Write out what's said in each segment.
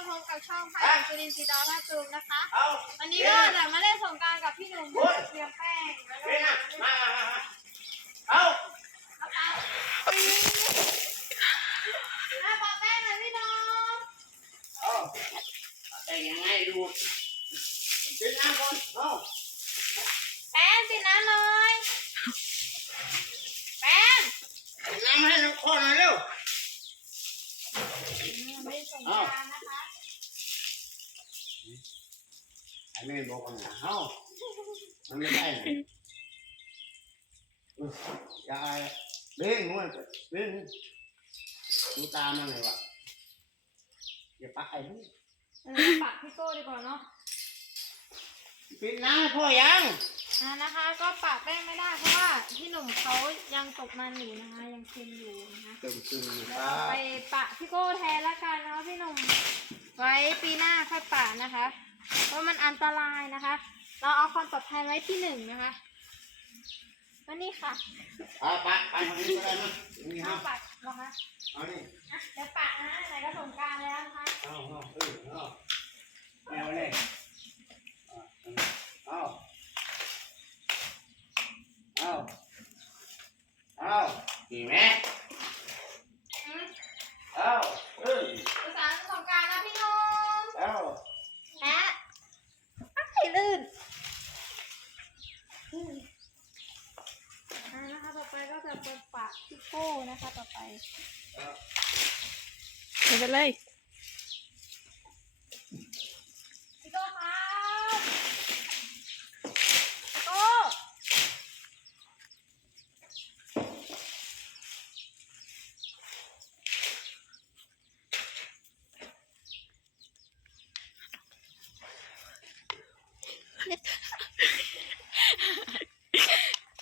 ก็พบกับช่องพายสุรินทร์สีดอลลาจูมนะคะเอาวันนี้ก็จะมาเล่นสงกรารกับพี่หนุ่มเตรียมแป้งแล้วก็เฮ้ยนะมามามามาเอาเอาไปเอาปะแป้งหน่อยพี่หนุ่มเอาแต่ยังไงดูเป็นน้ำก่อนเอา แป้งสิน้ำหน่อยแป้ง เป็นน้ำให้น้ำข้อหน่อยเร็ว ไม่สงกรารนะคะ ไอ้แม่บอกว่าเอามันไม่ได้นะอย่าเบ่งมันเบ่งดูตามันเลยวะอย่าปักไอ้นี่เออปะพี่โก้ดีกว่าเนาะปิดน้ำให้พ่อยังอ่านะคะ ก็ปะแป้งไม่ได้เพราะว่าพี่หนุ่มเขายังตกมันอยู่นะคะ ยังเค็มอยู่นะคะตึงตึงคแล้วรัเราบไปปะพี่โก้แทนละกันเนาะพี่หนุ่มไว้ปีหน้าค่อยปะนะคะ เพราะมันอันตรายนะคะ เราเอาความปลอดภัยไว้ที่หนึ่งนะคะก็นี่ค่ะเอาปะไปทางนี้ก็ได้มั้ยนี่เอาฮะปะเหรอคะเอานี่อะเดี๋ยวปะนะไหนก็สงกรารแล้วนะคะเอาเอาเออเอาเอาเลยเอาเอาเอาดีไหม อืม เอาเออ ภาษาสงกรารนะพี่หนุ่ม เอา แอะไอ้ลื่นอืมอ่า นะคะต่อไปก็จะเป็นปะพี่โก้นะคะต่อไปไม่เป็นไรพี่โก้ครับพี่โก้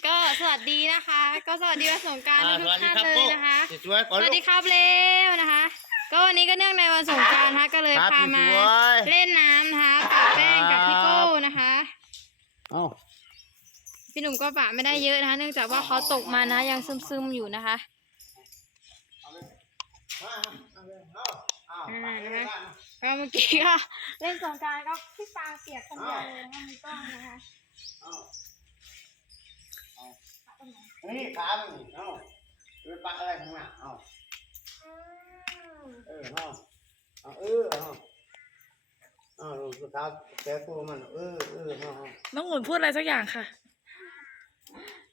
ก็สวัส ดีนะคะ ก็สวัสดีวันสงกรารทุกท่านเลยนะคะสวยๆก่อนสวัสลูดีกครับเร็วนะคะ ก็วันนี้ก็เนื่องในวันสงกรารนะคะก็เลยครับพามาสวยๆ เล่นน้ำนะคะปะแป้งกับพี่โก้นะคะ เอาพี่หนุ่มก็ปะไม่ได้เยอะนะคะ เนื่องจากว่าเขาตกมานะยังซึมๆอยู่นะคะเอาเลยเอาเอาไปเลยนะก็เมื่อกี้ก็เล่นสงกรารก็พี่ฟางเปียกคนเดียวเลยนะคะมีกล้องนะคะเอาเอา นี่ขามันนี่เอาไปปะอะไรข้างหน้าเอาอืมเออเอาเอาเออเอาเอาลูกเท้าแกตัวมันเออเออเอาน้องหมุนพูดอะไรสักอย่างค่ะ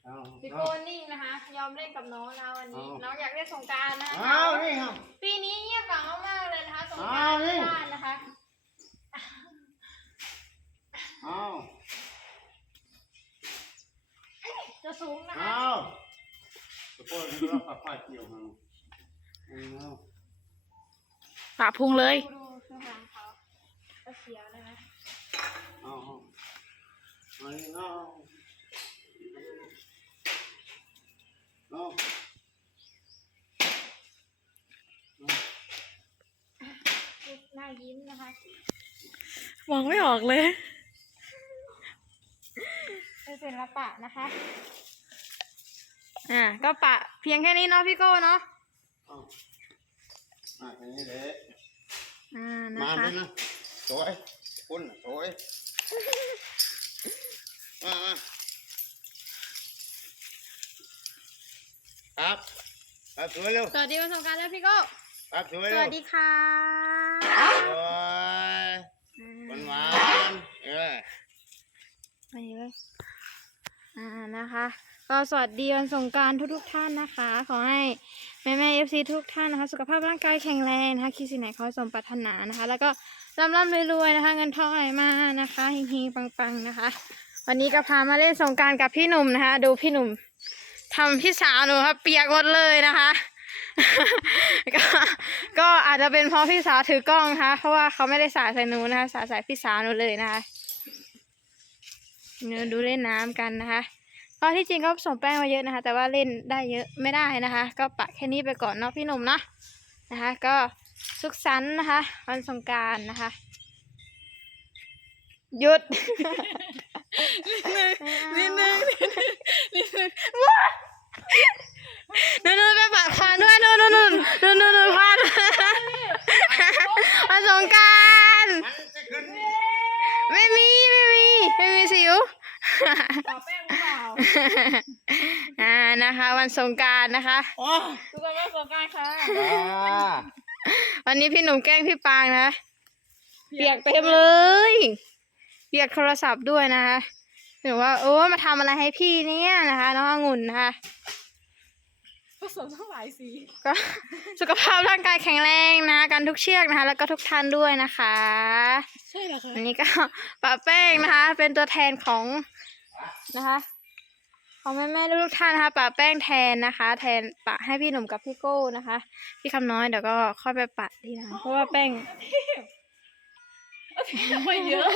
เอาพี่เอาโก้นิ่งนะคะ ยอมเล่นกับน้องนะวันนี้ เอา น้องอยากเล่นสงกรารนะคะ เอานี่เอาปีนี้เงียบเหงามากเลยนะคะสงก เอา ราร นี่ ที่บ้านนะคะ เอา จะสูงนะคะ เอา ตะโกนดูแล้วป้าเกี่ยวเอาเอาปะพุงเลย ดูดูเครื่องรางเขาก็เสียวเลยนะเอาเอาเอานี่เอาเอาหน้ายิ้มนะคะมองไม่ออกเลย เป็นศิลปะนะคะ อ่าก็ปะเพียงแค่นี้เนาะพี่โก้เนาะเอามาอันนี้เลยอ่านะมาคะเลยนะสวยคุณน่ะสวยมามาครับครับสวยเร็วสวัสดีวันสงกรารแล้วพี่โก้ครับสวยสเร็ววัสดีค่ะสวยอ่หวาานหวานเออ ไปเลยอ่านะคะ ก็สวัสดีวันสงการทุกๆท่านนะคะ ขอให้แม่แม่เอฟซีทุกท่านนะคะ สุขภาพร่างกายแข็งแรงนะคะคิดสิ่งไหนขอสมปรารถนานะคะ แล้วก็ร่ำร่ำรวยๆนะคะ เงินทองไหลมานะคะเฮงๆปังๆนะคะ วันนี้ก็พามาเล่นสงการกับพี่หนุ่มนะคะ ดูพี่หนุ่มทำพี่สาวหนูครับเปียกหมดเลยนะคะก็ก็อาจจะเป็นเพราะพี่สาวถือกล้องนะคะเพราะว่าเขาไม่ได้สาดใส่หนูนะคะสาดใส่พี่สาวหนูเลยนะคะเนื้อดูเล่นน้ำกันนะคะ ก็ที่จริงก็ผสมแป้งมาเยอะนะคะ แต่ว่าเล่นได้เยอะไม่ได้นะคะ ก็ปะแค่นี้ไปก่อนเนาะพี่หนุ่มเนาะนะคะ ก็สุขสันต์นะคะ วันสงกรารนะคะหยุดนิดนึงนู่นนู่นไปปะควานด้วยนู่นนู่นนู่นนู่นนู่นนู่นควานวันสงกราร อ่านะคะ วันสงกรารนะคะโอ้ทุกคนวันสงกรารค่ะจ้าวันนี้พี่หนุ่มแกล้งพี่ปางนะเปียกเต็มเลยเปียกโทรศัพท์ด้วยนะคะหรือว่าโอ้มาทำอะไรให้พี่เนี่ยนะคะน้ององุ่นนะคะ ผสมทั้งหลายสีก็ สุขภาพร่างกายแข็งแรงนะกันทุกเชือกนะคะ แล้วก็ทุกท่านด้วยนะคะใช่เหรอคะ อันนี้ก็ ปะแป้งนะคะ เป็นตัวแทนของนะคะ ของแม่แม่ๆทุกๆท่านนะคะปะแป้งแทนนะคะ แทนปะให้พี่หนุ่มกับพี่โก้นะคะ พี่คำน้อยเดี๋ยวก็ค่อยไปปะทีหลังเพราะว่าแป้งไม่เยอะ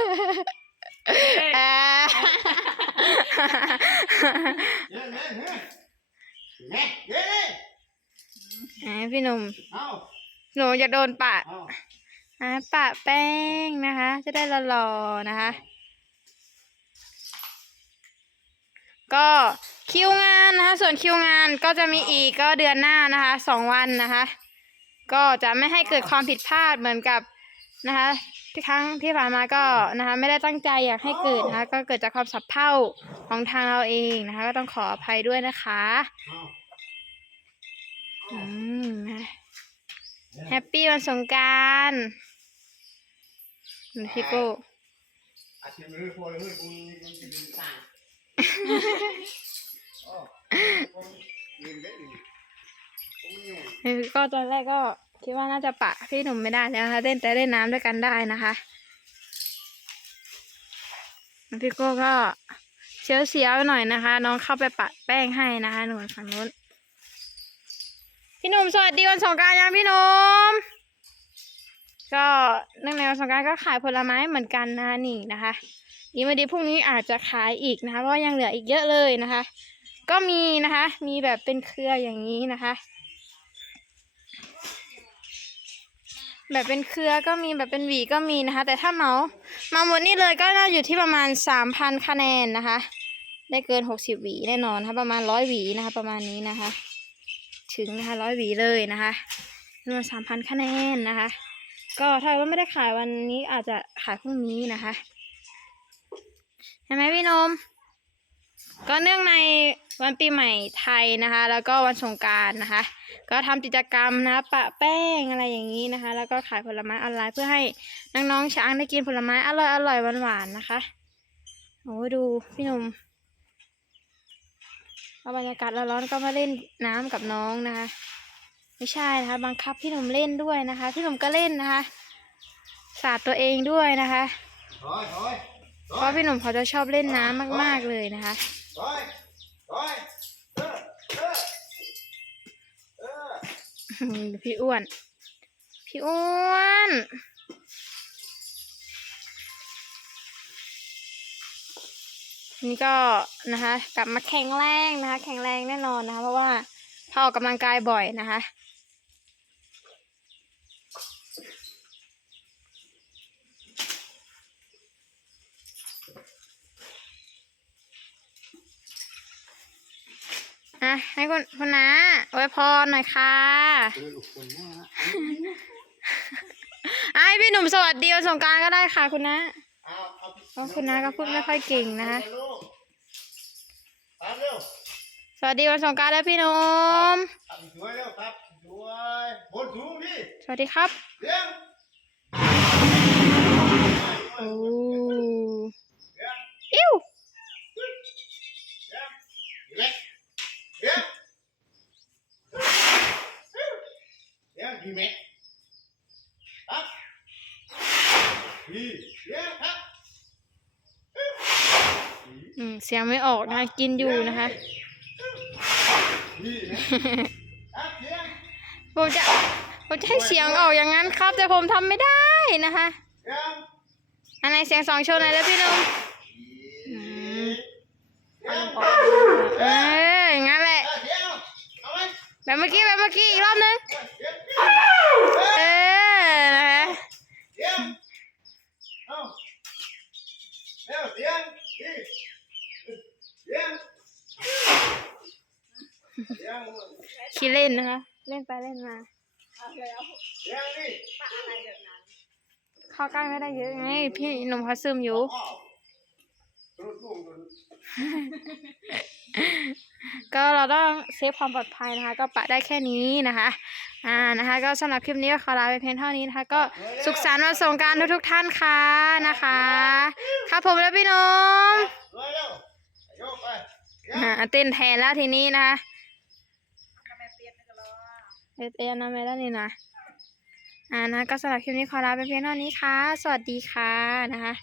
อ่าเย้เย้เย้เย้เย้อ่าพี่หนุ่มเอาหนูอยากโดนปะเอาอ่าปะแป้งนะคะ จะได้หล่อๆนะคะ ก็คิวงานนะคะ ส่วนคิวงานก็จะมีอีกก็เดือนหน้านะคะสองวันนะคะ ก็จะไม่ให้เกิดความผิดพลาดเหมือนกับนะคะที่ครั้งที่ผ่านมาก็นะคะ ไม่ได้ตั้งใจอยากให้เกิดนะคะ ก็เกิดจากความสับเพร่าของทางเราเองนะคะ ก็ต้องขออภัยด้วยนะคะอืมแฮปปี้วันสงกรารพี่โก้ ก็ตอนแรกก็คิดว่าน่าจะปะพี่หนุ่มไม่ได้แล้วนะคะเล่นแต่เล่นน้ำด้วยกันได้นะคะพี่โก้ก็เชียวเสียวหน่อยนะคะ น้องเข้าไปปะแป้งให้นะคะหนูฝั่งนู้นพี่หนุ่มสวัสดีวันสงการยังพี่หนุ่มก็เนื่องในวันสงการก็ขายผลไม้เหมือนกันนะนี่นะคะ อีกวันดีพรุ่งนี้อาจจะขายอีกนะคะเพราะยังเหลืออีกเยอะเลยนะคะ ก็มีนะคะ มีแบบเป็นเครืออย่างนี้นะคะ แบบเป็นเครือก็มีแบบเป็นหวีก็มีนะคะ แต่ถ้าเมาหมาหมดนี่เลยก็น่าอยู่ที่ประมาณสามพันคะแนนนะคะ ได้เกินหกสิบหวีแน่นอนนะคะประมาณร้อยหวีนะคะ ประมาณนี้นะคะ ถึงนะคะร้อยหวีเลยนะคะจำนวนสามพันคะแนนนะคะ ก็ถ้าว่าไม่ได้ขายวันนี้อาจจะขายพรุ่งนี้นะคะ ใช่ไหมพี่นม ก็เนื่องในวันปีใหม่ไทยนะคะ แล้วก็วันสงการนะคะ ก็ทำกิจกรรมนะปะแป้งอะไรอย่างนี้นะคะ แล้วก็ขายผลไม้ออนไลน์เพื่อให้น้องๆช้างได้กินผลไม้อร่อยอร่อยหวานๆนะคะโอ้ดูพี่นมเอาบรรยากาศร้อนๆก็มาเล่นน้ำกับน้องนะคะ ไม่ใช่นะคะ บังคับพี่หนุ่มเล่นด้วยนะคะ พี่หนุ่มก็เล่นนะคะ สาดตัวเองด้วยนะคะ เพราะพี่หนุ่มเขาจะชอบเล่นน้ำมาก ๆเลยนะคะถอยถอยเออเออพี่อ้วน พี่อ้วนนี่ก็นะคะ กลับมาแข็งแรงนะคะ แข็งแรงแน่นอนนะคะ เพราะว่าพอออกกำลังกายบ่อยนะคะ อะให้คุณคุณน้าอวยพรหน่อยค่ะเออลูกคนว่าอะให้พี่หนุ่มสวัสดีวันสงกรารก็ได้ค่ะคุณน้าเอาเอาเพราะคุณน้าก็พูดไม่ค่อยเก่งนะคะตามเร็วสวัสดีวันสงกรารแล้วพี่หนุ่มทำสวยเร็วครับสวยบนสูงดิสวัสดีครับเลี้ยงโอ้เลี้ยงอิ้วเลี้ยง เลี้ยงเลี้ยงกี่เมตรครับดีเลี้ยงครับอืมเสียงไม่ออกนะคะกินอยู่นะคะดีนะครับเลี้ยงผมจะผมจะให้เสียงออกอย่างนั้นครับ แต่ผมทำไม่ได้นะคะเลี้ยงอันไหนเสียงสองโชว์หน่อยแล้วพี่หนุ่ม แบบเมื่อกี้แบบเมื่อกี้อีกรอบนึงเลี้ยงเออนะคะเลี้ยงเอาเร็วเลี้ยงดีเลี้ยงเลี้ยงขี้เล่นนะคะ เล่นไปเล่นมาเลี้ยงดิเข้าใกล้ไม่ได้เยอะไง พี่หนุ่มเขาซึมอยู่อ้าว รุดลุ่งจนก็เราต้องเซฟความปลอดภัยนะคะ ก็ปะได้แค่นี้นะคะ อ่านะคะ ก็สำหรับคลิปนี้ก็ขอลาไปเพียงเท่านี้นะคะ ก็สุขสันต์วันสงกรารทุกๆท่านค่ะนะคะ ครับผมและพี่น้องเลยเร็วโยกไปอ่าเต้นแทนแล้วทีนี้นะคะเอเต้นนะแม่แล้วนี่นะอ่านะก็สำหรับคลิปนี้ขอลาไปเพียงเท่านี้ค่ะ สวัสดีค่ะนะคะ